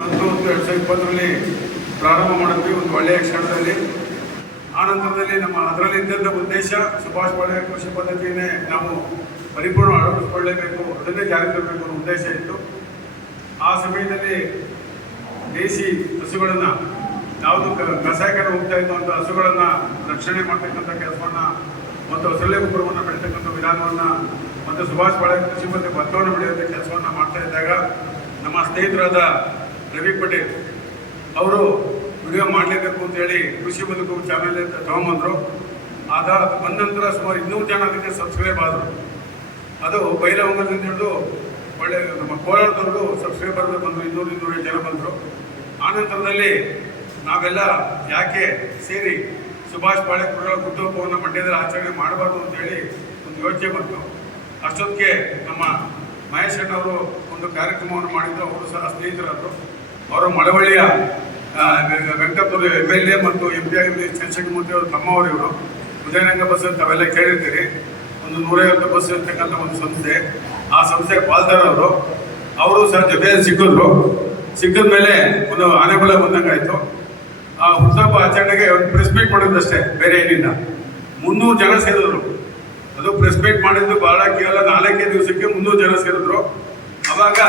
2020 ಪ್ರಾರಂಭ ಮಾಡಿದ್ವಿ ಒಂದು ಒಳ್ಳೆಯ ಕ್ಷಣದಲ್ಲಿ. ಆನಂತರದಲ್ಲಿ ನಮ್ಮ ಅದರಲ್ಲಿ ಇದ್ದಂಥ ಉದ್ದೇಶ ಸುಭಾಷ್ ಪಾಳೇಕರ್ ಕೃಷಿ ಪದ್ಧತಿಯನ್ನೇ ನಾವು ಪರಿಪೂರ್ಣ ಅಳವಡಿಸಿಕೊಳ್ಳಲೇಬೇಕು, ಅದನ್ನೇ ಜಾರಿ ತರಬೇಕು ಅನ್ನೋ ಉದ್ದೇಶ ಇತ್ತು. ಆ ಸಮಯದಲ್ಲಿ ದೇಶಿ ಹಸುಗಳನ್ನು ಯಾವುದು ಕಸಾಯಕರ ಹೋಗ್ತಾ ಇತ್ತು ಅಂತ ಹಸುಗಳನ್ನು ರಕ್ಷಣೆ ಮಾಡ್ತಕ್ಕಂಥ ಕೆಲಸವನ್ನು ಮತ್ತು ಹಸುರಲೆ ಗೊಬ್ಬರವನ್ನು ಬೆಳೀತಕ್ಕಂಥ ವಿಧಾನವನ್ನು ಮತ್ತು ಸುಭಾಷ್ ಪಾಳೇಕರ್ ಕೃಷಿ ಪದ್ಧತಿ ಭತ್ತವನ್ನು ಬೆಳೆಯುವಂಥ ಕೆಲಸವನ್ನು ಮಾಡ್ತಾ ಇದ್ದಾಗ ನಮ್ಮ ಸ್ನೇಹಿತರಾದ ರವಿ ಪಟೇಲ್ ಅವರು ವಿಡಿಯೋ ಮಾಡಲೇಬೇಕು ಅಂತೇಳಿ ಕೃಷಿ ಬದುಕು ಚಾನಲ್ ಅಂತ ತಗೊಂಬಂದರು. ಬಂದ ನಂತರ ಸುಮಾರು 200 ಜನ ಅದಕ್ಕೆ ಸಬ್ಸ್ಕ್ರೈಬ್ ಆದರು. ಅದು ಬೈಲಹೊಂಗಲದಿಂದ ಹಿಡಿದು ಒಳ್ಳೆ ನಮ್ಮ ಕೋಲಾರದವರೆಗೂ ಸಬ್ಸ್ಕ್ರೈಬರ್ ಬಂದರು, 200-250 ಜನ ಬಂದರು. ಆನಂತರದಲ್ಲಿ ನಾವೆಲ್ಲ ಯಾಕೆ ಸೇರಿ ಸುಭಾಷ್ ಪಾಳೇಕರ್ ಹುಟ್ಟುಹಬ್ಬವನ್ನು ಮಂಡ್ಯದಲ್ಲಿ ಆಚರಣೆ ಮಾಡಬಾರ್ದು ಅಂತೇಳಿ ಒಂದು ಯೋಚನೆ ಬಂತು. ಅಷ್ಟೊತ್ತಿಗೆ ನಮ್ಮ ಮಹೇಶ್ ಅಣ್ಣವರು ಒಂದು ಕಾರ್ಯಕ್ರಮವನ್ನು ಮಾಡಿದ್ದು, ಅವರು ಸಹ ಸ್ನೇಹಿತರಾದರು. ಅವರು ಮಳವಳ್ಳಿಯ ವೆಂಕಟಪುರ MLA ಮತ್ತು MP ಆಗಿದ್ದ ಚಂದ್ರಶೇಖರಮೂರ್ತಿ ಅವರು ತಮ್ಮವರು. ಇವರು ಉದಯನಗರ ಬಸ್ ಅಂತ ಅವೆಲ್ಲ ಕೇಳಿರ್ತೀರಿ, ಒಂದು 150 ಬಸ್ ಇರ್ತಕ್ಕಂಥ ಒಂದು ಸಂಸ್ಥೆ. ಆ ಸಂಸ್ಥೆ ಪಾಲ್ದಾರವರು ಅವರು ಸಹ ಜೊತೆಯಲ್ಲಿ ಸಿಕ್ಕಿದ ಮೇಲೆ ಒಂದು ಆನೆಬಲ ಬಂದಂಗಾಯಿತು. ಆ ಹುಟ್ಟುಹಬ್ಬ ಆಚರಣೆಗೆ ಒಂದು ಪ್ರೆಸ್ ಮೀಟ್ ಮಾಡಿದ್ದಷ್ಟೇ, ಬೇರೆ ಏನಿಲ್ಲ. 300 ಜನ ಸೇರಿದ್ರು. ಅದು ಪ್ರೆಸ್ ಮೀಟ್ ಮಾಡಿದ್ದು ಬಹಳ ಕೇವಲ 4 ದಿವಸಕ್ಕೆ 300 ಜನ ಸೇರಿದ್ರು. ಅವಾಗ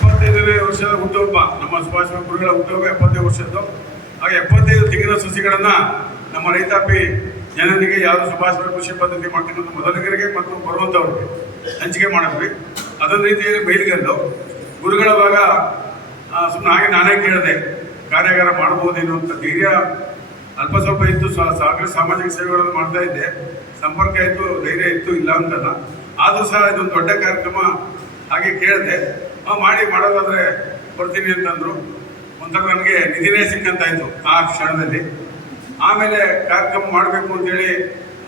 75ನೇ ವರ್ಷದ ಹುಟ್ಟುಹಬ್ಬ, ನಮ್ಮ ಸುಭಾಷ್ ಗುರುಗಳ ಹುಟ್ಟುಹಬ್ಬ 75 ವರ್ಷದ್ದು. ಆಗ 75 ತೆಂಗಿನ ಸಸಿಗಳನ್ನು ನಮ್ಮ ರೈತಾಪಿ ಜನರಿಗೆ ಯಾರು ಸುಭಾಷ್ ಕೃಷಿ ಪದ್ಧತಿ ಮಾಡ್ತಕ್ಕಂಥ ಮೊದಲಿಗರಿಗೆ ಮತ್ತು ಬರುವಂಥವ್ರಿಗೆ ಹಂಚಿಕೆ ಮಾಡಿದ್ವಿ. ಅದೊಂದು ರೀತಿಯಲ್ಲಿ ಬಯಲಿಗೆಂದು ಗುರುಗಳವಾಗ ಸುಮ್ಮನೆ ಹಾಗೆ ನಾನೇ ಕೇಳಿದೆ, ಕಾರ್ಯಾಗಾರ ಮಾಡ್ಬೋದೇನು ಅಂತ. ಧೈರ್ಯ ಅಲ್ಪ ಸ್ವಲ್ಪ ಇತ್ತು, ಸಾಮಾಜಿಕ ಸೇವೆಗಳನ್ನು ಮಾಡ್ತಾ ಇದ್ದೆ, ಸಂಪರ್ಕ ಇತ್ತು, ಧೈರ್ಯ ಇತ್ತು, ಇಲ್ಲ ಅಂತಲ್ಲ. ಆದರೂ ಸಹ ಇದೊಂದು ದೊಡ್ಡ ಕಾರ್ಯಕ್ರಮ ಹಾಗೆ ಕೇಳಿದೆ. ಮಾಡೋದಾದರೆ ಬರ್ತೀನಿ ಅಂತಂದರು. ಒಂಥರ ನನಗೆ ನಿಧಿನೇ ಸಿಕ್ಕಂತಾಯಿತು ಆ ಕ್ಷಣದಲ್ಲಿ. ಆಮೇಲೆ ಕಾರ್ಯಕ್ರಮ ಮಾಡಬೇಕು ಅಂತೇಳಿ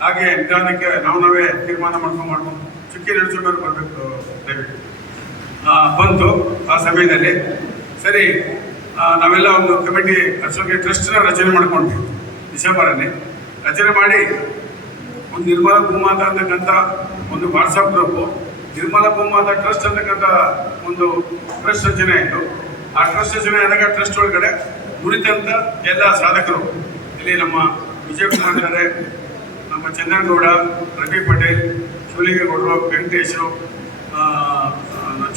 ಹಾಗೆ ನಿಧಾನಕ್ಕೆ ನಾವೇ ತೀರ್ಮಾನ ಮಾಡ್ಕೊಂಡು ಚುಕ್ಕಿ ನಡೆಸೋ ಮೇಲೆ ಬರಬೇಕು ದಯವಿಟ್ಟು ಬಂತು. ಆ ಸಮಯದಲ್ಲಿ ಸರಿ ನಾವೆಲ್ಲ ಒಂದು ಕಮಿಟಿ ಅಶೋಕ ಟ್ರಸ್ಟ್ನ ರಚನೆ ಮಾಡ್ಕೊಂಡ್ವಿ. ಡಿಸೆಂಬರಲ್ಲಿ ರಚನೆ ಮಾಡಿ ಒಂದು ನಿರ್ಮಲಾ ಭೂಮಾತಾ ಅಂತಕ್ಕಂಥ ಒಂದು WhatsApp group, Nirmala Bhumata trust ಅಂತಕ್ಕಂಥ ಒಂದು ಟ್ರಸ್ಟ್ ರಚನೆ ಆಯಿತು. ಆ ಟ್ರಸ್ಟ್ ರಚನೆ ಆದಾಗ ಟ್ರಸ್ಟ್ ಒಳಗಡೆ ನುರಿತಂಥ ಎಲ್ಲ ಸಾಧಕರು, ಇಲ್ಲಿ ನಮ್ಮ ವಿಜಯಕುಮಾರ್ ಇದ್ದಾರೆ, ನಮ್ಮ ಚಂದ್ರಗೌಡ, ರವಿ ಪಟೇಲ್, ಶಿವಲಿಂಗೇಗೌಡರು, ವೆಂಕಟೇಶು,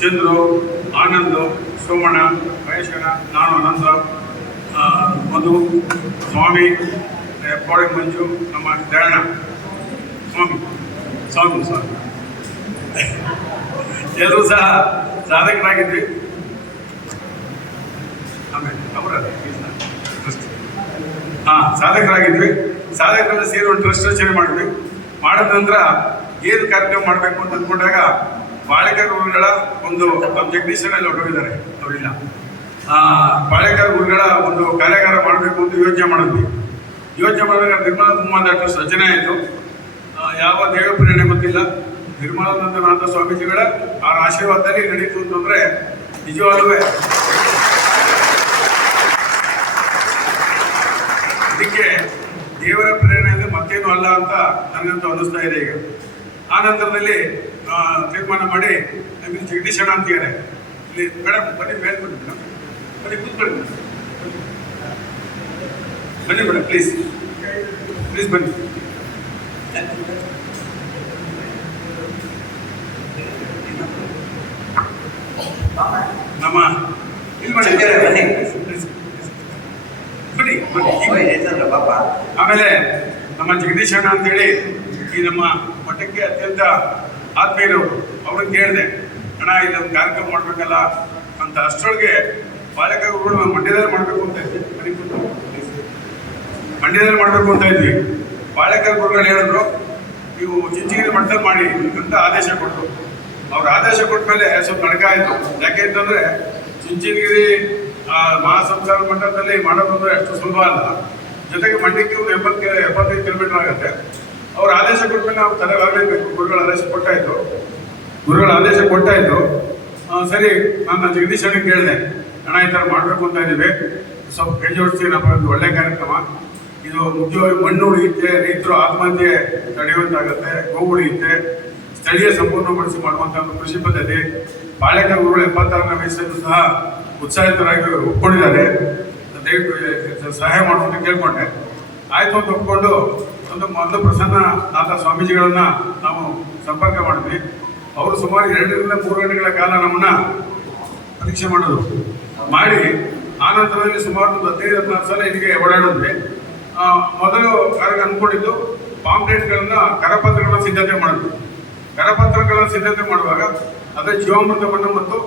ಚಂದ್ರು, ಆನಂದು, ಸೋಮಣ್ಣ, ಮಹೇಶಣ್ಣ, ನಾನು ಅನಂತ, ಮಧು, ಸ್ವಾಮಿ, ಕೋಡೆ ಮಂಜು, ನಮ್ಮ ದಯಣ್ಣ, ಸ್ವಾಮಿ ಎಲ್ಲರೂ ಸಹ ಸಾಧಕರಾಗಿದ್ವಿ. ಆಮೇಲೆ ಸಾಧಕರಾಗಿದ್ವಿ. ಸಾಧಕರೆಲ್ಲ ಸೇರಿ ಒಂದು ಟ್ರಸ್ಟ್ ರಚನೆ ಮಾಡಿದ್ವಿ. ಮಾಡಿದ ನಂತರ ಏನು ಕಾರ್ಯಕ್ರಮ ಮಾಡಬೇಕು ಅಂತ ಅಂದ್ಕೊಂಡಾಗ ಪಾಳೇಕರ್ ಗುರುಗಳ ಒಂದು ಜಗದೀಶನಲ್ಲಿ ಹೊರಟಿದ್ದಾರೆ, ಅವರಿಲ್ಲ. ಪಾಳೇಕರ್ ಗುರುಗಳ ಒಂದು ಕಾರ್ಯಾಗಾರ ಮಾಡಬೇಕು ಅಂತ ಯೋಚನೆ ಮಾಡಿದ್ವಿ. ಯೋಚನೆ ಮಾಡಿದಾಗ ನಿರ್ಮಲಾ ಭೂಮಾತಾ ಟ್ರಸ್ಟ್ ರಚನೆ ಆಯಿತು. ಯಾವ ದೇವಪ್ರೇರಣೆ ಗೊತ್ತಿಲ್ಲ, ನಿರ್ಮಲಾನಂದನಾಥ ಸ್ವಾಮೀಜಿಗಳ ಆ ಆಶೀರ್ವಾದದಲ್ಲಿ ನಡೀತು ಅಂತಂದರೆ ನಿಜವಾಗ್ಲೂ ಇದಕ್ಕೆ ದೇವರ ಪ್ರೇರಣೆಯಿಂದ ಮತ್ತೇನು ಅಲ್ಲ ಅಂತ ನನಗಂತೂ ಅನ್ನಿಸ್ತಾ ಇದೆ ಈಗ. ಆ ನಂತರದಲ್ಲಿ ತೀರ್ಮಾನ ಮಾಡಿ ನಮಗೆ ಜಗದೀಶಣ್ಣ ಅಂತಿದ್ದಾರೆ, ಇಲ್ಲಿ ಮೇಡಮ್ ಬನ್ನಿ, ಮೇಲೆ ಬನ್ನಿ ಮೇಡಮ್, ಬನ್ನಿ ಕೂತ್ಕೊಳ್ಳಿ ಬನ್ನಿ ಮೇಡಮ್, ಪ್ಲೀಸ್ ಬನ್ನಿ. ನಮ್ಮ ಇಲ್ಲಿ ಬನ್ನಿ. ಆಮೇಲೆ ನಮ್ಮ ಜಗದೀಶಣ್ಣ ಅಂತೇಳಿ ಈ ನಮ್ಮ ಮಠಕ್ಕೆ ಅತ್ಯಂತ ಆತ್ಮೀಯರವರು, ಅವ್ರನ್ನ ಕೇಳಿದೆ, ಅಣ್ಣ ಇಲ್ಲಿ ಒಂದು ಕಾರ್ಯಕ್ರಮ ಮಾಡಬೇಕಲ್ಲ ಅಂತ. ಅಷ್ಟರೊಳಗೆ ಪಾಳೇಕರ್ ಗುರುಗಳು ಮಂಡ್ಯದಲ್ಲಿ ಮಾಡಬೇಕು ಅಂತ ಇದ್ವಿ, ಮಂಡ್ಯದಲ್ಲಿ ಮಾಡಬೇಕು ಅಂತ ಇದ್ವಿ. ಪಾಳೇಕರ್ ಗುರುಗಳು ಹೇಳಿದ್ರು, ನೀವು ಚಿಂಚಗಿರಿ ಮಠದಲ್ಲಿ ಮಾಡಿ ಅಂತ ಆದೇಶ ಕೊಟ್ಟರು. ಅವ್ರು ಆದೇಶ ಕೊಟ್ಟ ಮೇಲೆ ಸ್ವಲ್ಪ ನಡಕ ಆಯಿತು. ಯಾಕೆ ಅಂತಂದರೆ ಚುಂಚನಗಿರಿ ಮಹಾಸಂಸಾರ ಮಠದಲ್ಲಿ ಮಾಡೋದಂದ್ರೆ ಅಷ್ಟು ಸುಲಭ ಅಲ್ಲ. ಜೊತೆಗೆ ಮಂಡ್ಯಕ್ಕೆ ಒಂದು 75 ಕಿಲೋಮೀಟರ್ ಆಗುತ್ತೆ. ಅವ್ರು ಆದೇಶ ಕೊಟ್ಟ ಮೇಲೆ ನಾವು ತಲೆಗಾಗಲೇಬೇಕು. ಗುರುಗಳ ಆದೇಶ ಕೊಟ್ಟಾಯಿತು. ಸರಿ, ನನ್ನ ಜಗದೀಶಣ್ಣ ಕೇಳಿದೆ, ಅಣ್ಣ ಈ ಥರ ಮಾಡಬೇಕು ಅಂತ ಇದ್ದೀವಿ, ಸ್ವಲ್ಪ ಕೈ ಜೋಡಿಸ್ತೀವಿ, ನಮ್ಮ ಒಂದು ಒಳ್ಳೆ ಕಾರ್ಯಕ್ರಮ ಇದು. ಮುಖ್ಯವಾಗಿ ಮಣ್ಣು ಉಳಿಯುತ್ತೆ, ರೈತರು ಆತ್ಮಹತ್ಯೆ ತಡೆಯುವಂತಾಗುತ್ತೆ, ಗೋವು ಉಳಿಯುತ್ತೆ, ಸ್ಥಳೀಯ ಸಂಪೂರ್ಣಗೊಳಿಸಿ ಮಾಡುವಂತಹ ಒಂದು ಕೃಷಿ ಪದ್ಧತಿ. ಬಾಳೆಕಾಯಿ ಗುರುಗಳು 76ನೇ ವಯಸ್ಸಲ್ಲೂ ಸಹ ಉತ್ಸಾಹಿತರಾಗಿ ಒಪ್ಕೊಂಡಿದ್ದಾರೆ. ದಯವಿಟ್ಟು ಸಹಾಯ ಮಾಡುವಂತ ಕೇಳ್ಕೊಂಡೆ. ಆಯ್ತು ಅಂತ ಒಪ್ಕೊಂಡು ಒಂದು ಪ್ರಸನ್ನನಾಥ ಸ್ವಾಮೀಜಿಗಳನ್ನ ನಾವು ಸಂಪರ್ಕ ಮಾಡಿದ್ವಿ. ಅವರು ಸುಮಾರು 2 ರಿಂದ 3 ಗಂಟೆಗಳ ಕಾಲ ನಮ್ಮನ್ನ ಪರೀಕ್ಷೆ ಮಾಡಿದ್ರು. ಮಾಡಿ ಆ ನಂತರದಲ್ಲಿ ಸುಮಾರು ಒಂದು 15-16 ಸಲ ಇಲ್ಲಿಗೆ ಓಡಾಡಿದ್ವಿ. ಮೊದಲು ಕಾರ್ಯ ಅಂದ್ಕೊಂಡಿದ್ದು ಪಾಂಪ್ಲೆಟ್ಗಳನ್ನ ಕರಪತ್ರಗಳ ಸಿದ್ಧತೆ ಮಾಡಿದ್ವಿ. ಕರಪತ್ರಗಳ ಸಿದ್ಧತೆ ಮಾಡುವಾಗ ಅದರ ಜೀವಾಮೃತವನ್ನು ಮತ್ತು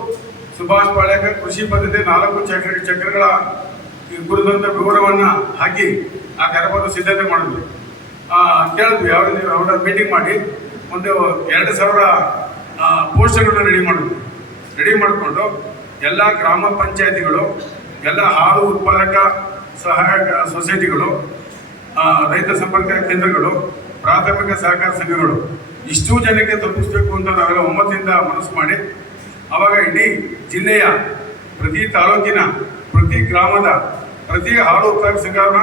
ಸುಭಾಷ್ ಪಾಳೇಕರ್ ಕೃಷಿ ಪದ್ಧತಿ 4 ಚಕ್ರಗಳ ಕುರಿತಂತ ವಿವರವನ್ನ ಹಾಕಿ ಆ ಕರಪತ್ರ ಸಿದ್ಧತೆ ಮಾಡಿದ್ವಿ. ಕೇಳಿದ್ವಿ ಅವರ ಮೀಟಿಂಗ್ ಮಾಡಿ ಒಂದು 2000 ಪೋಸ್ಟರ್ಗಳನ್ನ ರೆಡಿ ಮಾಡಿಕೊಂಡು ಎಲ್ಲ ಗ್ರಾಮ ಪಂಚಾಯತಿಗಳು, ಎಲ್ಲ ಹಾಲು ಉತ್ಪಾದಕ ಸಹಾಯಕ ಸೊಸೈಟಿಗಳು, ರೈತ ಸಂಪರ್ಕ ಕೇಂದ್ರಗಳು, ಪ್ರಾಥಮಿಕ ಸಹಕಾರ ಸಂಘಗಳು ಇಷ್ಟೂ ಜನಕ್ಕೆ ತಲುಪಿಸ್ಬೇಕು ಅಂತ ನಾವೆಲ್ಲ 9ರಿಂದ ಮನಸ್ಸು ಮಾಡಿ ಅವಾಗ ಇಡೀ ಜಿಲ್ಲೆಯ ಪ್ರತಿ ತಾಲೂಕಿನ ಪ್ರತಿ ಗ್ರಾಮದ ಪ್ರತಿ ಹಾಲು ಉತ್ಪಾದಕ ಸಂಘವನ್ನ,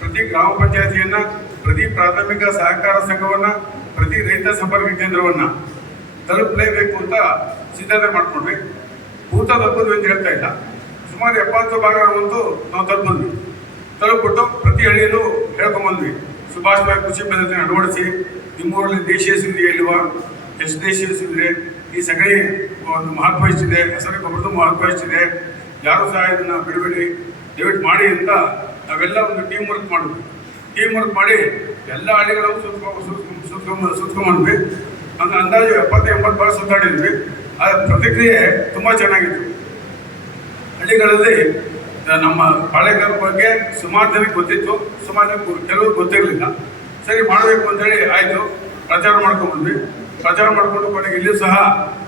ಪ್ರತಿ ಗ್ರಾಮ ಪಂಚಾಯತಿಯನ್ನ, ಪ್ರತಿ ಪ್ರಾಥಮಿಕ ಸಹಕಾರ ಸಂಘವನ್ನ, ಪ್ರತಿ ರೈತ ಸಂಪರ್ಕ ಕೇಂದ್ರವನ್ನ ತಲುಪಲೇಬೇಕು ಅಂತ ಸಿದ್ಧತೆ ಮಾಡ್ಕೊಂಡ್ವಿ. ಭೂತ ತಲುಪಿದ್ವಿ ಅಂತ ಹೇಳ್ತಾ ಇಲ್ಲ, ಸುಮಾರು 70 ಭಾಗವಂತೂ ನಾವು ತಲುಪಿಬಿಟ್ಟು ಪ್ರತಿ ಹಳ್ಳಿಯಲ್ಲೂ ಹೇಳ್ಕೊಂಬಂದ್ವಿ. ಸುಭಾಷ್ ಭಾಯ್ ಕೃಷಿ ಪದ್ಧತಿಯನ್ನು ಅಳವಡಿಸಿ, ನಿಮ್ಮೂರಲ್ಲಿ ದೇಶೀಯ ಸುದ್ದಿ ಇಲ್ವಾ, ಎಷ್ಟು ದೇಶೀಯ ಸುದ್ದಿ, ಈ ಸಗಣಿ ಒಂದು ಮಹತ್ವ ಎಷ್ಟಿದೆ, ಹೆಸರು ಗೊಬ್ಬರದ ಮಹತ್ವ ಎಷ್ಟಿದೆ, ಯಾರು ಸಹ ಇದನ್ನ ಬಿಡಬೇಡಿ, ದಯವಿಟ್ಟು ಮಾಡಿ ಅಂತ ನಾವೆಲ್ಲ ಒಂದು ಟೀಮ್ ವರ್ಕ್ ಮಾಡಿದ್ವಿ. ಟೀಮ್ ವರ್ಕ್ ಮಾಡಿ ಎಲ್ಲ ಹಳ್ಳಿಗಳು ಸುತ್ಕೊಂಡ್ಬಂದ್ವಿ. ಅಂದ್ರೆ ಅಂದಾಜು 70-80 ಬಾರಿ ಸುತ್ತಾಡಿದ್ವಿ. ಆ ಪ್ರತಿಕ್ರಿಯೆ ತುಂಬ ಚೆನ್ನಾಗಿತ್ತು. ಹಳ್ಳಿಗಳಲ್ಲಿ ನಮ್ಮ ಪಾಳೇಕರ್ ಬಗ್ಗೆ ಸುಮಾರು ಜನಕ್ಕೆ ಗೊತ್ತಿತ್ತು, ಸುಮಾರು ಜನಕ್ಕೆ ಕೆಲವರು ಗೊತ್ತಿರಲಿಲ್ಲ. ಸರಿ ಮಾಡಬೇಕು ಅಂತೇಳಿ ಆಯಿತು, ಪ್ರಚಾರ ಮಾಡ್ಕೊಂಡ್ಬಂದ್ವಿ. ಪ್ರಚಾರ ಮಾಡಿಕೊಂಡು ಕೊನೆಗೆ ಇಲ್ಲಿಯೂ ಸಹ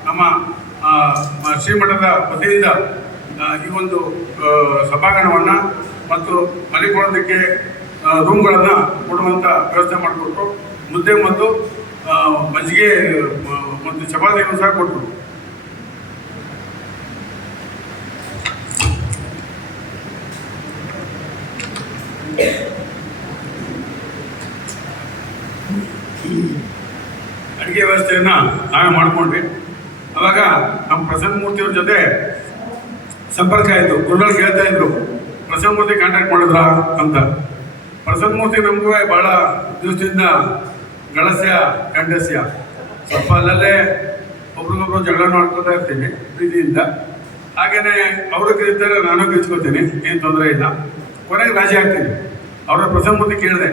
ನಮ್ಮ ಶ್ರೀಮಠದ ವತಿಯಿಂದ ಈ ಒಂದು ಸಭಾಂಗಣವನ್ನು ಮತ್ತು ಮಲಿಕೊಳ್ಳೋದಕ್ಕೆ ರೂಮ್ಗಳನ್ನು ಕೊಡುವಂಥ ವ್ಯವಸ್ಥೆ ಮಾಡಿಕೊಟ್ರು. ಮುದ್ದೆ ಮತ್ತು ಮಜ್ಜಿಗೆ ಮತ್ತು ಚಪಾತಿಯನ್ನು ಸಹ ಕೊಟ್ಟರು. ಅಡುಗೆ ವ್ಯವಸ್ಥೆಯನ್ನ ನಾವೇ ಮಾಡ್ಕೊಂಡ್ವಿ. ಅವಾಗ ನಮ್ಮ ಪ್ರಸನ್ನ ಮೂರ್ತಿಯವ್ರ ಜೊತೆ ಸಂಪರ್ಕ ಆಯಿತು. ಗುರುಗಳು ಕೇಳ್ತಾ ಇದ್ರು, ಪ್ರಸನ್ನ ಮೂರ್ತಿ ಕಾಂಟ್ಯಾಕ್ಟ್ ಮಾಡಿದ್ರ ಅಂತ. ಪ್ರಸನ್ನ ಮೂರ್ತಿ ನಮಗೂ ಬಹಳ ದಿವಸದಿಂದ ಗಳಸ್ಯ ಕಂಠಸ್ಯ, ಸ್ವಲ್ಪ ಅಲ್ಲಲ್ಲೇ ಒಬ್ರಿಗೊಬ್ರು ಜಗಳ ಮಾಡ್ಕೊತಾ ಇರ್ತೀನಿ ಪ್ರೀತಿಯಿಂದ. ಹಾಗೇನೆ ಅವರು ಕರೀತಾರೆ, ನಾನು ಗಿಚ್ಕೋತೀನಿ, ಏನು ತೊಂದರೆ ಇಲ್ಲ. ಕೊನೆಗೆ ರಾಜಿ ಆಗ್ತೀನಿ. ಅವರ ಪ್ರಸನ್ನ ಮೂರ್ತಿ ಕೇಳಿದೆ,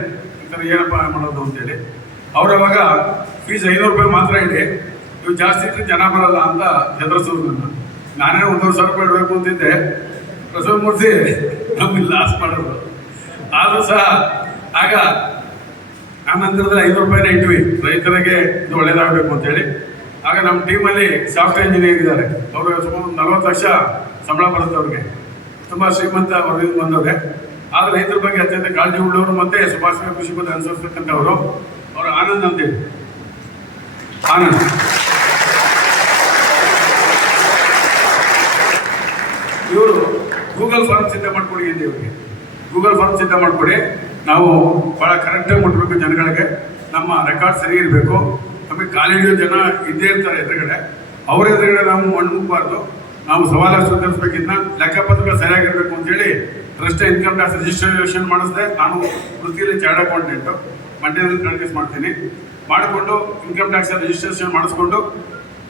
ಏನಪ್ಪ ಮಾಡೋದು ಅಂತೇಳಿ. ಅವರವಾಗ ಫೀಸ್ 500 ರೂಪಾಯಿ ಮಾತ್ರ ಇಡಿ, ಇವು ಜಾಸ್ತಿ ಇಟ್ಟರೆ ಜನ ಬರಲ್ಲ ಅಂತ ಹೆದರಿಸೋದು. ನಾನೇ 1,500 ರೂಪಾಯಿ ಇಡಬೇಕು ಅಂತಿದ್ದೆ. ಪ್ರಸನ್ನ ಮೂರ್ತಿ ನಮಗೆ ಲಾಸ್ ಮಾಡೋದು. ಆದರೂ ಸಹ ಆಗ ಆ ನಂತರದಲ್ಲಿ 500 ರೂಪಾಯಿನ ಇಟ್ವಿ, ರೈತರಿಗೆ ಇದು ಒಳ್ಳೇದಾಗಬೇಕು ಅಂತೇಳಿ. ಆಗ ನಮ್ಮ ಟೀಮಲ್ಲಿ ಸಾಫ್ಟ್ವೇರ್ ಇಂಜಿನಿಯರ್ ಇದ್ದಾರೆ, ಅವರು ಸುಮಾರು 40 ಲಕ್ಷ ಸಂಬಳ ಬರುತ್ತೆ ಅವ್ರಿಗೆ, ತುಂಬ ಶ್ರೀಮಂತ ವರ್ಗದಿಂದ ಬಂದವ್ರೆ. ಆದರೆ ರೈತರ ಬಗ್ಗೆ ಅತ್ಯಂತ ಕಾಳಜಿ ಉಳ್ಳವರು ಮತ್ತೆ ಸುಭಾಷ್ ಕೃಷಿ ಪದ್ಧತಿ ಅನುಸರಿಸ್ತಕ್ಕಂಥವ್ರು. ಅವರು ಆನಂದ್ ಅಂತೇಳಿ, ಆನಂದ್ ಇವರು ಗೂಗಲ್ ಫಾರ್ಮ್ ಸಿದ್ಧ ಮಾಡ್ಕೊಡಿ ಅಂತ. ಇವ್ರಿಗೆ ಗೂಗಲ್ ಫಾರ್ಮ್ ಸಿದ್ಧ ಮಾಡ್ಕೊಡಿ, ನಾವು ಭಾಳ ಕರೆಕ್ಟಾಗಿ ಮುಟ್ಬೇಕು ಜನಗಳಿಗೆ, ನಮ್ಮ ರೆಕಾರ್ಡ್ ಸರಿ ಇರಬೇಕು. ನಮಗೆ ಖಾಲಿ ಹಿಡಿಯೋ ಜನ ಇದ್ದೇ ಇರ್ತಾರೆ ಎದುರುಗಡೆ, ಅವ್ರ ಎದುರುಗಡೆ ನಾವು ಮಣ್ಣು ಮುಗ್ಬಾರ್ದು. ನಾವು ಸವಾಲು ಸ್ವೀಕರಿಸಬೇಕಿನ್ನ ಲೆಕ್ಕಪತ್ರಗಳು ಸರಿಯಾಗಿರ್ಬೇಕು ಅಂತೇಳಿ ಟ್ರಸ್ಟ್ ಇನ್ಕಮ್ ಟ್ಯಾಕ್ಸ್ ರಿಜಿಸ್ಟ್ರೇಷನ್ ಮಾಡಿಸಿದೆ. ನಾನು ವೃತ್ತಿಯಲ್ಲಿ ಚಾರ್ಟ್ ಅಕೌಂಟೆಂಟು, ಮಂಡ್ಯದಲ್ಲಿ ಪ್ರಾಕ್ಟೀಸ್ ಮಾಡ್ತೀನಿ. ಮಾಡಿಕೊಂಡು ಇನ್ಕಮ್ ಟ್ಯಾಕ್ಸ್ ರಿಜಿಸ್ಟ್ರೇಷನ್ ಮಾಡಿಸ್ಕೊಂಡು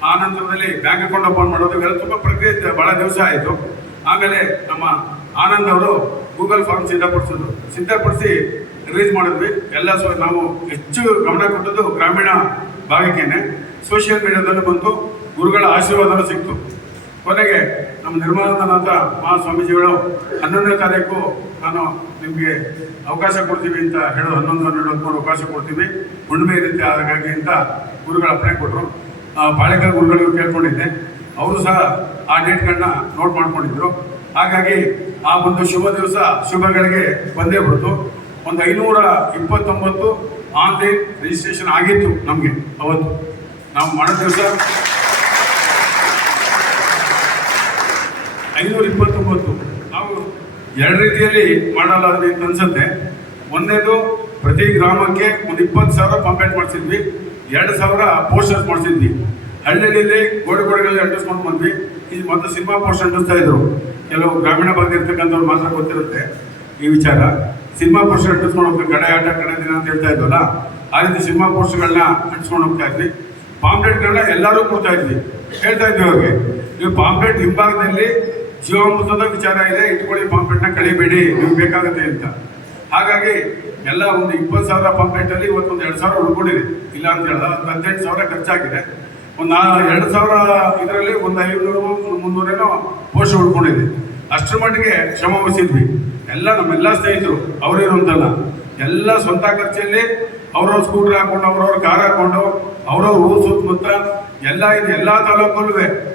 ಆ ನಂತರದಲ್ಲಿ ಬ್ಯಾಂಕ್ ಅಕೌಂಟ್ ಓಪನ್ ಮಾಡೋದು, ಇವೆಲ್ಲ ತುಂಬ ಪ್ರಕ್ರಿಯೆ ಭಾಳ ದಿವಸ ಆಯಿತು. ಆಮೇಲೆ ನಮ್ಮ ಆನಂದ್ ಅವರು ಗೂಗಲ್ ಫಾರ್ಮ್ ಸಿದ್ಧಪಡಿಸಿ ರಿಲೀಸ್ ಮಾಡಿದ್ವಿ. ಎಲ್ಲ ನಾವು ಹೆಚ್ಚು ಗಮನ ಕೊಟ್ಟದ್ದು ಗ್ರಾಮೀಣ ಭಾಗಕ್ಕೇನೆ. ಸೋಷಿಯಲ್ ಮೀಡಿಯಾದಲ್ಲಿ ಬಂತು, ಗುರುಗಳ ಆಶೀರ್ವಾದನೂ ಸಿಕ್ತು. ಕೊನೆಗೆ ನಮ್ಮ ನಿರ್ಮಲಾನಂದ ಮಹಾಸ್ವಾಮೀಜಿಗಳು 11ನೇ ತಾರೀಕು ನಾನು ನಿಮಗೆ ಅವಕಾಶ ಕೊಡ್ತೀವಿ ಅಂತ ಹೇಳೋದು, 11-12 ಅವಕಾಶ ಕೊಡ್ತೀವಿ, ಹುಣ್ಣಿಮೆ ಇರುತ್ತೆ ಹಾಗಾಗಿ ಅಂತ ಗುರುಗಳು ಅಪ್ಲೈ ಕೊಟ್ಟರು. ಬಾಳೆಕರ್ ಗುರುಗಳಿಗೂ ಕೇಳ್ಕೊಂಡಿದ್ದೆ, ಅವರು ಸಹ ಆ ಡೇಟ್ಗಳನ್ನ ನೋಟ್ ಮಾಡ್ಕೊಂಡಿದ್ರು. ಹಾಗಾಗಿ ಆ ಒಂದು ಶುಭ ದಿವಸ ಶುಭಗಳಿಗೆ ಬಂದೇ ಬಿಡ್ತು. ಒಂದು 529 ಆನ್ಲೈನ್ ರಿಜಿಸ್ಟ್ರೇಷನ್ ಆಗಿತ್ತು ನಮಗೆ ಅವತ್ತು. ನಾವು ಮಾಡೋ ದಿವಸ 529. ನಾವು 2 ರೀತಿಯಲ್ಲಿ ಮಾಡಲ್ಲ ಅಂತ ಅನ್ಸುತ್ತೆ. ಒಂದೇದು, ಪ್ರತಿ ಗ್ರಾಮಕ್ಕೆ ಒಂದು 20,000 ಕಾಂಪ್ಲೇಂಟ್ ಮಾಡಿಸಿದ್ವಿ. 2,000 ಪೋಸ್ಟರ್ಸ್ ಮಾಡಿಸಿದ್ವಿ. ಹಳ್ಳಿಯಲ್ಲಿ ಗೋಡೆಗಳಲ್ಲಿ ಅಂಟಿಸ್ಕೊಂಡು ಬಂದ್ವಿ. ಇದು ಮೊದಲು ಸಿನಿಮಾ ಪೋಸ್ಟರ್ ಅಂಟಿಸ್ತಾ ಇದ್ರು. ಕೆಲವು ಗ್ರಾಮೀಣ ಭಾಗ ಇರ್ತಕ್ಕಂಥವ್ರು ಮಾತ್ರ ಗೊತ್ತಿರುತ್ತೆ ಈ ವಿಚಾರ. ಸಿನಿಮಾ ಪೋಸ್ಟರ್ ಅಂಟಿಸ್ಕೊಂಡು ಹೋಗ್ತೀವಿ, ಕಡೆ ಆಟ ಕಡೆ ದಿನ ಅಂತ ಹೇಳ್ತಾ ಇದ್ವಲ್ಲ, ಆ ರೀತಿ ಸಿನಿಮಾ ಪೋಸ್ಟರ್ಗಳನ್ನ ಅಂಟಿಸ್ಕೊಂಡು ಹೋಗ್ತಾ ಇದ್ವಿ. ಪಾಂಪ್ಲೆಟ್ಗಳನ್ನ ಎಲ್ಲರೂ ಕೊಡ್ತಾ ಇದ್ವಿ, ಹೇಳ್ತಾ ಇದ್ವಿ ಅವ್ರಿಗೆ, ನೀವು ಪಾಂಪ್ಲೆಟ್ ಹಿಂಭಾಗದಲ್ಲಿ ಜೀವಾಮೃತದ ವಿಚಾರ ಇದೆ, ಇಟ್ಕೊಳ್ಳಿ, ಪಾಂಪ್ಲೆಟ್ನ ಕಳಿಬೇಡಿ, ನಿಮ್ಗೆ ಬೇಕಾಗುತ್ತೆ ಅಂತ. ಹಾಗಾಗಿ ಎಲ್ಲ ಒಂದು 20,000 ಪಾಂಪ್ಲೆಟಲ್ಲಿ ಇವತ್ತೊಂದು 2,000 ಉಳ್ಕೊಂಡಿದೆ. ಇಲ್ಲ ಅಂತ ಹೇಳಿದ 18,000 ಖರ್ಚಾಗಿದೆ. ಒಂದು 2,000 ಇದರಲ್ಲಿ ಒಂದು 500-300 ಪೋಸ್ಟ್ ಉಳ್ಕೊಂಡಿದೆ. ಅಷ್ಟರ ಮಟ್ಟಿಗೆ ಶ್ರಮ ವಹಿಸಿದ್ವಿ. ಎಲ್ಲ ನಮ್ಮೆಲ್ಲ ಸ್ನೇಹಿತರು ಅವರಿರುವಂತಲ್ಲ, ಎಲ್ಲ ಸ್ವಂತ ಖರ್ಚಲ್ಲಿ ಅವ್ರವ್ರ ಸ್ಕೂಟರ್ ಹಾಕೊಂಡು, ಅವ್ರವ್ರ ಕಾರ್ ಹಾಕೊಂಡು, ಅವ್ರವ್ರ ಊರು ಸುತ್ತಮುತ್ತ ಎಲ್ಲ ಇದೆ. ಎಲ್ಲ ತಾಲೂಕಲ್ಲೂ,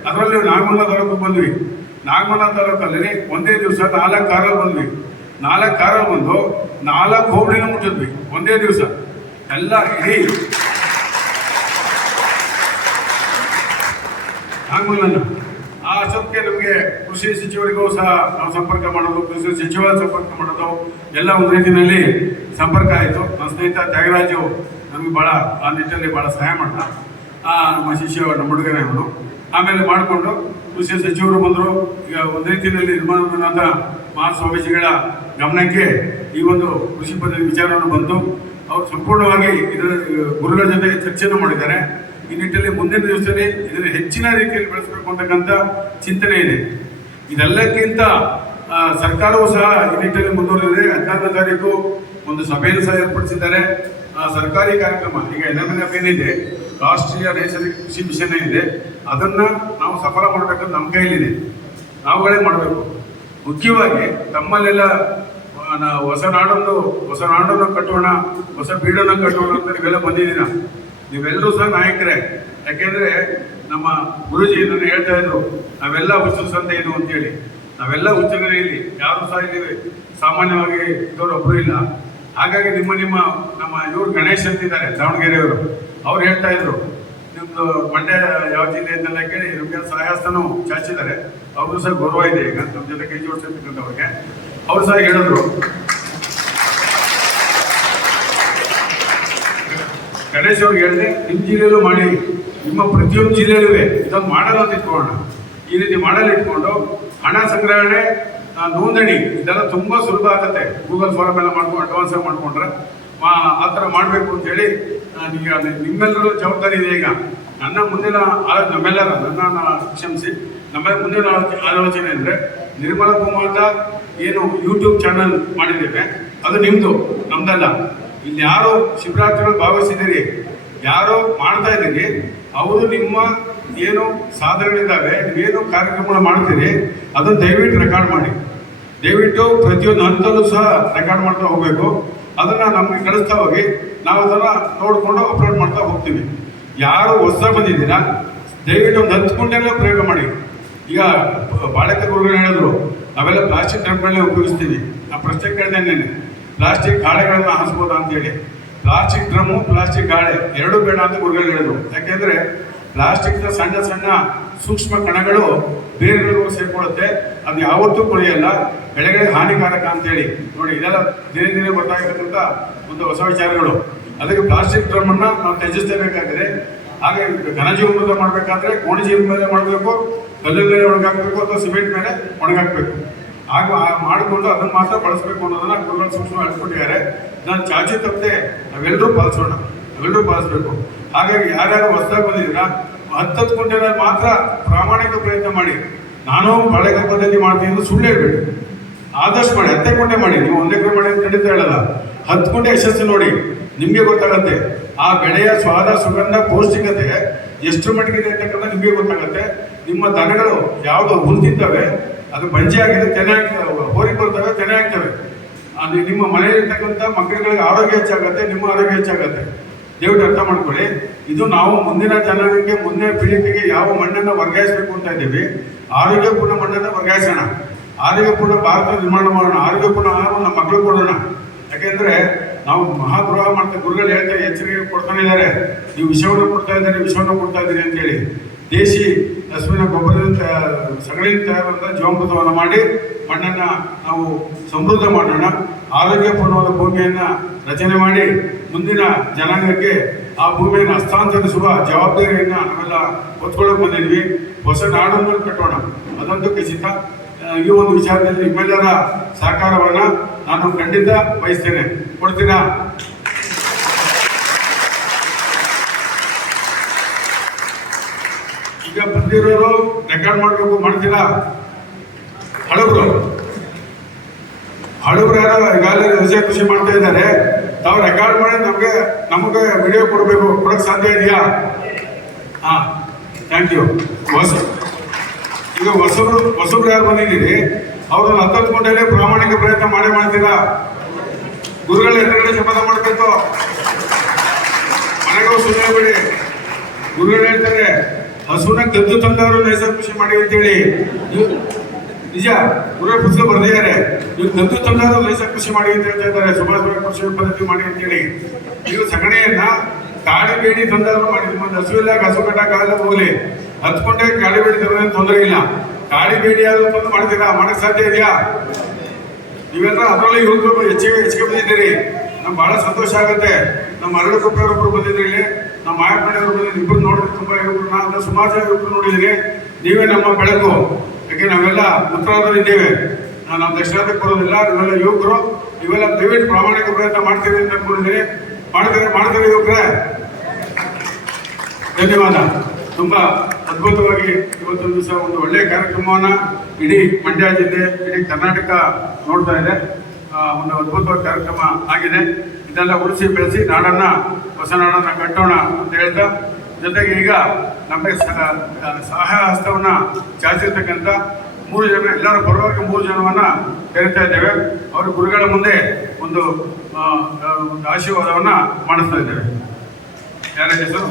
ಅದರಲ್ಲಿ ನಾಗಮಂಗಲ ತಾಲೂಕು ಬಂದ್ವಿ. ನಾಗಮಂಗಲ ತಾಲೂಕಲ್ಲಿ ಒಂದೇ ದಿವಸ 4 ಕಾರಲ್ಲಿ ಬಂದ್ವಿ. 4 ಕಾರಲ್ಲಿ ಬಂದು 4 ಹೋಬಳಿನ ಮುಟ್ಟಿದ್ವಿ ಒಂದೇ ದಿವಸ. ಎಲ್ಲ ಇಡೀ ನಾಗಮಂಗಲನ ಆ ಅಷ್ಟೊತ್ತಿಗೆ ನಮಗೆ ಕೃಷಿ ಸಚಿವರಿಗೂ ಸಹ ನಾವು ಸಂಪರ್ಕ ಮಾಡೋದು, ಕೃಷಿ ಸಚಿವ ಸಂಪರ್ಕ ಮಾಡೋದು ಎಲ್ಲ ಒಂದು ರೀತಿಯಲ್ಲಿ ಸಂಪರ್ಕ ಆಯಿತು. ನನ್ನ ಸ್ನೇಹಿತ ತ್ಯಾಗರಾಜು ನಮಗೆ ಭಾಳ ಆ ನಿಟ್ಟಿನಲ್ಲಿ ಭಾಳ ಸಹಾಯ ಮಾಡ್ದ. ನಮ್ಮ ಶಿಷ್ಯ ನಮ್ಮ ಹುಡುಗನೇ ಅವನು. ಆಮೇಲೆ ಮಾಡಿಕೊಂಡು ಕೃಷಿ ಸಚಿವರು ಬಂದರು. ಈಗ ಒಂದು ರೀತಿಯಲ್ಲಿ ನಿರ್ಮಾಣದ ಮಹಾಸ್ವಾಮೀಜಿಗಳ ಗಮನಕ್ಕೆ ಈ ಒಂದು ಕೃಷಿ ಪದ್ಧತಿ ವಿಚಾರವನ್ನು ಬಂತು. ಅವರು ಸಂಪೂರ್ಣವಾಗಿ ಇದರ ಗುರುಗಳ ಜೊತೆ ಚರ್ಚೆಯನ್ನು ಮಾಡಿದ್ದಾರೆ. ಈ ನಿಟ್ಟಿನಲ್ಲಿ ಮುಂದಿನ ದಿವಸದಲ್ಲಿ ಇದನ್ನು ಹೆಚ್ಚಿನ ರೀತಿಯಲ್ಲಿ ಬೆಳೆಸಬೇಕು ಅಂತಕ್ಕಂಥ ಚಿಂತನೆ ಇದೆ. ಇದೆಲ್ಲಕ್ಕಿಂತ ಸರ್ಕಾರವೂ ಸಹ ಈ ನಿಟ್ಟಿನಲ್ಲಿ ಮುಂದುವರೆದಿದೆ. 14ನೇ ತಾರೀಕು ಒಂದು ಸಭೆಯನ್ನು ಸಹ ಏರ್ಪಡಿಸಿದ್ದಾರೆ. ಸರ್ಕಾರಿ ಕಾರ್ಯಕ್ರಮ ಈಗ NMNF ಏನಿದೆ, ರಾಷ್ಟ್ರೀಯ ನೈಸರ್ಗಿಕ ಕೃಷಿ ಮಿಷನ್ ಏನಿದೆ, ಅದನ್ನು ನಾವು ಸಫಲ ಮಾಡಬೇಕಂತ ನಮ್ಮ ಕೈಲಿದೆ. ನಾವುಗಳೇ ಮಾಡಬೇಕು. ಮುಖ್ಯವಾಗಿ ತಮ್ಮಲ್ಲೆಲ್ಲ ಹೊಸ ನಾಡನ್ನು ಕಟ್ಟೋಣ, ಹೊಸ ಬೀಡನ್ನು ಕಟ್ಟೋಣ ಅಂತ ನೀವೆಲ್ಲ ಬಂದಿದ್ದೀರ. ನೀವೆಲ್ಲರೂ ಸಹ ನಾಯಕರೇ. ಯಾಕೆಂದರೆ ನಮ್ಮ ಗುರುಜಿ ನನ್ನ ಹೇಳ್ತಾ ಇದ್ರು, ನಾವೆಲ್ಲ ಹುಚ್ಚು ಸಂತೆ ಇದು ಅಂತೇಳಿ. ನಾವೆಲ್ಲ ಹುಚ್ಚರೇ, ಇಲ್ಲಿ ಯಾರು ಸಹ ಇಲ್ಲಿ ಸಾಮಾನ್ಯವಾಗಿ ಇದ್ದವರು ಒಬ್ಬರು ಇಲ್ಲ. ಹಾಗಾಗಿ ನಮ್ಮ ಇವರು ಗಣೇಶ್ ಅಂತಿದ್ದಾರೆ ದಾವಣಗೆರೆಯವರು, ಅವ್ರು ಹೇಳ್ತಾ ಇದ್ರು, ನಿಮ್ಮದು ಮಂಡ್ಯ ಯಾವ ಜಿಲ್ಲೆ ಅಂತೆಲ್ಲ ಕೇಳಿ ನಮಗೆ ಸಹಾಯಸ್ಥಾನ ಚಾಚಿದ್ದಾರೆ. ಅವ್ರಿಗೂ ಸಹ ಗೌರವ ಇದೆ. ಈಗ ನಮ್ಮ ಜೊತೆ ಕೈ ಜೋಡಿಸಿರ್ತಕ್ಕಂಥವ್ರಿಗೆ ಅವರು ಸಹ ಹೇಳಿದ್ರು, ಗಣೇಶ್ ಅವ್ರಿಗೆ ಹೇಳಿದೆ, ನಿಮ್ಮ ಜಿಲ್ಲೆಯಲ್ಲೂ ಮಾಡಿ, ನಿಮ್ಮ ಪ್ರತಿಯೊಂದು ಜಿಲ್ಲೆಯಲ್ಲೂ ಇದೊಂದು ಮಾಡಲ್ ಅಂತ ಇಟ್ಕೊಳ್ಳೋಣ. ಈ ರೀತಿ ಮಾಡಲ್ ಇಟ್ಕೊಂಡು ಹಣ ಸಂಗ್ರಹಣೆ, ನೋಂದಣಿ ಇದೆಲ್ಲ ತುಂಬ ಸುಲಭ ಆಗುತ್ತೆ. ಗೂಗಲ್ ಫಾರಮ್ ಎಲ್ಲ ಮಾಡ್ಕೊಂಡು ಅಡ್ವಾನ್ಸ್ ಮಾಡ್ಕೊಂಡ್ರೆ ಆ ಥರ ಮಾಡಬೇಕು ಅಂತೇಳಿ ಈಗ ನಿಮ್ಮೆಲ್ಲರೂ ಜವಾಬ್ದಾರಿ ಇದೆ. ಈಗ ನಮ್ಮೆಲ್ಲರ ಕ್ಷಮಿಸಿ, ನಮ್ಮ ಮುಂದಿನ ಆಲೋಚನೆ ಅಂದರೆ ನಿರ್ಮಲ ಗೋಮಾತಾ ಏನು ಯೂಟ್ಯೂಬ್ ಚಾನಲ್ ಮಾಡಿದ್ದೇವೆ, ಅದು ನಿಮ್ಮದು, ನಮ್ದಲ್ಲ. ಇಲ್ಲಿ ಯಾರು ಶಿವರಾತ್ರಿಗಳು ಭಾಗವಹಿಸಿದ್ದೀರಿ, ಯಾರು ಮಾಡ್ತಾ ಇದ್ದೀರಿ, ಅವರು ನಿಮ್ಮ ಏನು ಸಾಧನೆಗಳಿದ್ದಾವೆ, ನೀವೇನು ಕಾರ್ಯಕ್ರಮಗಳು ಮಾಡ್ತೀರಿ, ಅದನ್ನು ದಯವಿಟ್ಟು ರೆಕಾರ್ಡ್ ಮಾಡಿ. ದಯವಿಟ್ಟು ಪ್ರತಿಯೊಂದು ಹಂತಲ್ಲೂ ಸಹ ರೆಕಾರ್ಡ್ ಮಾಡ್ತಾ ಹೋಗಬೇಕು. ಅದನ್ನು ನಮಗೆ ಕಳಿಸ್ತಾ ಹೋಗಿ ನಾವು ಅದನ್ನು ನೋಡಿಕೊಂಡು ಅಪ್ಲೋಡ್ ಮಾಡ್ತಾ ಹೋಗ್ತೀವಿ. ಯಾರು ಹೊಸ ಬಂದಿದ್ದೀರಾ, ದಯವಿಟ್ಟು ಒಂದು 10 ಗುಂಟೆಲ್ಲ ಪ್ರಯೋಗ ಮಾಡಿ. ಈಗ ಬಾಳೆಕ ಗುರುಗಳು ಹೇಳಿದ್ರು, ನಾವೆಲ್ಲ ಪ್ಲಾಸ್ಟಿಕ್ ಡ್ರಮ್ಗಳನ್ನೇ ಉಪಯೋಗಿಸ್ತೀವಿ. ನಾನು ಪ್ರಶ್ನೆ ಕೇಳಿದೆ, ಪ್ಲಾಸ್ಟಿಕ್ ಗಾಳೆಗಳನ್ನ ಹಾರಿಸ್ಬೋದಾ ಅಂತೇಳಿ. ಪ್ಲಾಸ್ಟಿಕ್ ಡ್ರಮ್ಮು, ಪ್ಲಾಸ್ಟಿಕ್ ಗಾಳೆ ಎರಡೂ ಬೇಡ ಅಂತ ಗುರುಗಳು ಹೇಳಿದ್ರು. ಯಾಕೆಂದರೆ ಪ್ಲಾಸ್ಟಿಕ್ನ ಸಣ್ಣ ಸಣ್ಣ ಸೂಕ್ಷ್ಮ ಕಣಗಳು ಬೇರುಗಳಿಗೂ ಸೇರ್ಕೊಳ್ಳುತ್ತೆ, ಅದು ಯಾವತ್ತೂ ಕೊಳೆಯಲ್ಲ, ಬೆಳೆಗಳಿಗೆ ಹಾನಿಕಾರಕ ಅಂತೇಳಿ. ನೋಡಿ, ಇದೆಲ್ಲ ದಿನೇ ದಿನೇ ಗೊತ್ತಾಗಿರ್ತಕ್ಕಂಥ ಒಂದು ಹೊಸ ವಿಚಾರಗಳು. ಅದಕ್ಕೆ ಪ್ಲಾಸ್ಟಿಕ್ ಡ್ರಮ್ಮನ್ನು ನಾವು ತ್ಯಜಿಸಲೇಬೇಕಾಗಿದೆ. ಹಾಗೆ ಘನಜೀವಮೃತ ಮಾಡಬೇಕಾದ್ರೆ ಕೋಣಜೀವನ ಮೇಲೆ ಮಾಡಬೇಕು, ಕಲ್ಲಿನ ಮೇಲೆ ಒಣಗಾಕಬೇಕು, ಅಥವಾ ಸಿಮೆಂಟ್ ಮೇಲೆ ಒಣಗಾಕಬೇಕು. ಆಗ ಮಾಡಿಕೊಂಡು ಅದನ್ನು ಮಾತ್ರ ಬಳಸಬೇಕು ಅನ್ನೋದನ್ನ ಗುರುಗಳು ಸೂಕ್ಷ್ಮ ಹೇಳ್ಕೊಟ್ಟಿದ್ದಾರೆ. ನಾನು ಚಾಚಿ ತಪ್ಪದೆ ನಾವೆಲ್ಲರೂ ಪಾಲಿಸಬೇಕು. ಹಾಗಾಗಿ ಯಾರ್ಯಾರು ಹೊಸದಾಗಿ ಬಂದಿದ್ದೀರಾ, 10 ಗುಂಟೆನಲ್ಲಿ ಮಾತ್ರ ಪ್ರಾಮಾಣಿಕ ಪ್ರಯತ್ನ ಮಾಡಿ. ನಾನು ಬಾಳೆಕಾಯಿ ಪದ್ಧತಿ ಮಾಡ್ತೀನಿ ಅಂತ ಸುಳ್ಳು ಹೇಳ್ಬೇಡಿ. ಆದಷ್ಟು ಮಾಡಿ 10 ಗುಂಟೆ ಮಾಡಿ. ನೀವು 1 ಎಕರೆ ಮಾಡಿ ಅಂತ ಖಂಡಿತ ಹೇಳಲ್ಲ. 10 ಗುಂಟೆ ಯಶಸ್ಸು ನೋಡಿ, ನಿಮಗೆ ಗೊತ್ತಾಗತ್ತೆ. ಆ ಬೆಳೆಯ ಸ್ವಾದ, ಸುಗಂಧ, ಪೌಷ್ಟಿಕತೆ ಎಷ್ಟು ಮಟ್ಟಿಗಿದೆ ಅಂತಕ್ಕಂಥ ನಿಮಗೆ ಗೊತ್ತಾಗುತ್ತೆ. ನಿಮ್ಮ ದನಗಳು ಯಾವುದು ಹುಲ್ಲು ತಿಂತವೆ, ಅದು ಬಂಜೆ ಆಗಿದೆ, ತೆನೆ ಆಗ್ತವೆ, ಹೋರಿ ಬರ್ತವೆ, ತೆನೆ ಆಗ್ತವೆ. ಅದು ನಿಮ್ಮ ಮನೆಯಲ್ಲಿರ್ತಕ್ಕಂಥ ಮಕ್ಕಳುಗಳಿಗೆ ಆರೋಗ್ಯ ಹೆಚ್ಚಾಗತ್ತೆ, ನಿಮ್ಮ ಆರೋಗ್ಯ ಹೆಚ್ಚಾಗತ್ತೆ. ದಯವಿಟ್ಟು ಅರ್ಥ ಮಾಡ್ಕೊಳ್ಳಿ. ಇದು ನಾವು ಮುಂದಿನ ಜನಾಂಗಕ್ಕೆ, ಮುಂದಿನ ಪೀಳಿಗೆಗೆ ಯಾವ ಮಣ್ಣನ್ನು ವರ್ಗಾಯಿಸಬೇಕು ಅಂತ ಇದ್ದೀವಿ, ಆರೋಗ್ಯಪೂರ್ಣ ಮಣ್ಣನ್ನು ವರ್ಗಾಯಿಸೋಣ, ಆರೋಗ್ಯಪೂರ್ಣ ಭಾರತ ನಿರ್ಮಾಣ ಮಾಡೋಣ, ಆರೋಗ್ಯಪೂರ್ಣ ಆಹಾರವನ್ನು ನಮ್ಮ ಮಕ್ಕಳು ಕೊಡೋಣ. ಯಾಕೆಂದರೆ ನಾವು ಮಹಾದ್ರೋಹ ಮಾಡ್ತಾ ಗುರುಗಳು ಹೇಳ್ತಾರೆ, ಎಚ್ಚರಿಕೆ ಕೊಡ್ತಾನೆ ಇದ್ದಾರೆ, ನೀವು ವಿಷವನ್ನು ಕೊಡ್ತಾ ಇದ್ದೀರಿ ಅಂತೇಳಿ. ದೇಶಿ ಹಸುವಿನ ಗೊಬ್ಬರದಿಂದ ಸಗಣಿಯಿಂದ ತಯಾರಾದ ಜೀವಾಮೃತವನ್ನು ಮಾಡಿ ಮಣ್ಣನ್ನು ನಾವು ಸಮೃದ್ಧ ಮಾಡೋಣ. ಆರೋಗ್ಯಪೂರ್ಣವಾದ ಭೂಮಿಯನ್ನು ರಚನೆ ಮಾಡಿ ಮುಂದಿನ ಜನಾಂಗಕ್ಕೆ ಆ ಭೂಮಿಯನ್ನು ಹಸ್ತಾಂತರಿಸುವ ಜವಾಬ್ದಾರಿಯನ್ನ ನಾವೆಲ್ಲ ಹೊತ್ಕೊಳ್ಳೋಕೆ ಬಂದಿದ್ವಿ. ಹೊಸ ನಾಡನ್ನು ಕಟ್ಟೋಣ, ಅದಂತೂ ಖಚಿತ. ಈ ಒಂದು ವಿಚಾರದಲ್ಲಿ ನಿಮ್ಮೆಲ್ಲರ ಸಹಕಾರವನ್ನ ನಾನು ಖಂಡಿತ ಬಯಸ್ತೇನೆ. ಕೊಡ್ತೀರಾ? ಈಗ ಬಂದಿರೋರು ರೆಕಾರ್ಡ್ ಮಾಡಬೇಕು, ಮಾಡ್ತೀರಾ? ಹಳಬ್ರು ಯಾರು ಈಗಾಗಲೇ ವಿಷಯ ಕೃಷಿ ಮಾಡ್ತಾ ಇದ್ದಾರೆ, ತಾವು ರೆಕಾರ್ಡ್ ಮಾಡಿ ನಮಗೆ ವಿಡಿಯೋ ಕೊಡಕ್ಕೆ ಸಾಧ್ಯ ಇದೆಯಾ? ಹಾ, ಥ್ಯಾಂಕ್ ಯು. ಈಗ ಹೊಸಬ್ರು ಯಾರು ಬಂದಿದ್ದೀರಿ, ಅವ್ರನ್ನ ಹತ್ತೊಂದು ಪ್ರಾಮಾಣಿಕ ಪ್ರಯತ್ನ ಮಾಡ್ತೀರಾ? ಗುರುಗಳ ಎದುರುಗಡೆ ಶಪಥ ಮಾಡಬೇಕು, ಮನೆಗೂ ಸುಮ್ಮನೆ ಬಿಡಿ. ಗುರುಗಳು ಹೇಳ್ತಾರೆ, ಹಸುನ ಕದ್ದು ತಂದವರು ನೈಸರ್ಗಿಕ ಕೃಷಿ ಮಾಡಿ ಅಂತೇಳಿ. ನಿಜ, ಗುರುಗಳ ಪುಸ್ತಕ ಬರೆದಿದ್ದಾರೆ. ನೀವು ಕದ್ದು ತಂದವರು ನೈಸರ್ಗಿಕ ಕೃಷಿ ಮಾಡಿ ಅಂತ ಹೇಳ್ತಾ ಇದ್ದಾರೆ, ಸುಭಾಷ್ ಕೃಷಿ ಪದ್ಧತಿ ಮಾಡಿ ಅಂತೇಳಿ. ನೀವು ಸಗಣಿಯನ್ನ ಕಾಳಿ ಬೇಡಿ ತಂದವರು ಮಾಡಿದ್ವಿ. ಒಂದು ಹಸುವಿಲ್ಲ, ಹಸು ಕಟ್ಟಕ್ಕಾಗಲ್ಲ, ಹೋಗ್ಲಿ, ಹತ್ಕೊಂಡೆ ಕಾಳಿ ಬೇಡಿ ತರೋದೇನು ತೊಂದರೆ ಇಲ್ಲ. ಕಾಳಿ ಬೇಡಿ ಆದ್ರೂ ತಂದು ಮಾಡ್ತೀರಾ? ಮಾಡಕ್ ಸಾಧ್ಯ ಇದೆಯಾ? ನೀವೆಲ್ಲ ಅದರಲ್ಲಿ ಯುವಕರು ಹೆಚ್ಚಿಗೆ ಬಂದಿದ್ದೀರಿ. ನಮ್ಗೆ ಬಹಳ ಸಂತೋಷ ಆಗುತ್ತೆ. ನಮ್ಮ ಅರಳಕೊಪ್ಪರೊಬ್ಬರು ಬಂದಿದ್ರಿ, ಇಲ್ಲಿ ನಮ್ಮ ಮಾಯಪ್ಪಣ್ಣವರು ಬಂದಿದ್ದು, ಇಬ್ಬರು ನೋಡಿದ್ರೆ ತುಂಬಾ ಯುವಕರು. ನಾನು ಸುಮಾರು ಜನ ಯುವಕರು ನೋಡಿದ್ದೀನಿ. ನೀವೇ ನಮ್ಮ ಬೆಳಕು. ಯಾಕೆ ನಾವೆಲ್ಲ ಉತ್ತರಾದಿದ್ದೇವೆ, ನಮ್ಮ ದಕ್ಷಿಣಾದಿಕ್ಕೆ ಬರೋದಿಲ್ಲ. ನೀವೆಲ್ಲ ಯುವಕರು, ನೀವೆಲ್ಲ ದಯವಿಟ್ಟು ಪ್ರಾಮಾಣಿಕ ಪ್ರಯತ್ನ ಮಾಡ್ತೀರಿ ಅಂತ ಅನ್ಕೊಂಡಿದ್ದೀನಿ. ಮಾಡ್ತಾರೆ ಯುವಕರೇ. ಧನ್ಯವಾದ. ತುಂಬಾ ಅದ್ಭುತವಾಗಿ ಇವತ್ತೊಂದು ದಿವಸ ಒಂದು ಒಳ್ಳೆಯ ಕಾರ್ಯಕ್ರಮವನ್ನ ಇಡೀ ಮಂಡ್ಯ ಜಿಲ್ಲೆ, ಇಡೀ ಕರ್ನಾಟಕ ನೋಡ್ತಾ ಇದೆ. ಒಂದು ಅದ್ಭುತವಾದ ಕಾರ್ಯಕ್ರಮ ಆಗಿದೆ. ಇದೆಲ್ಲ ಉಳಿಸಿ ಬೆಳೆಸಿ ನಾಡನ್ನ, ಹೊಸ ನಾಡನ್ನ ಕಟ್ಟೋಣ ಅಂತ ಹೇಳ್ತಾ, ಜೊತೆಗೆ ಈಗ ನಮಗೆ ಸಹಾಯ ಹಸ್ತವನ್ನ ಚಾಚಿರ್ತಕ್ಕಂಥ 3 ಜನ, ಎಲ್ಲರ ಪರವಾಗಿ 3 ಜನವನ್ನ ಕರೀತಾ ಇದ್ದೇವೆ. ಅವರು ಗುರುಗಳ ಮುಂದೆ ಒಂದು ಆಶೀರ್ವಾದವನ್ನ ಮಾಡಿಸ್ತಾ ಇದ್ದೇವೆ. ಯಾರ ಹೆಸರು?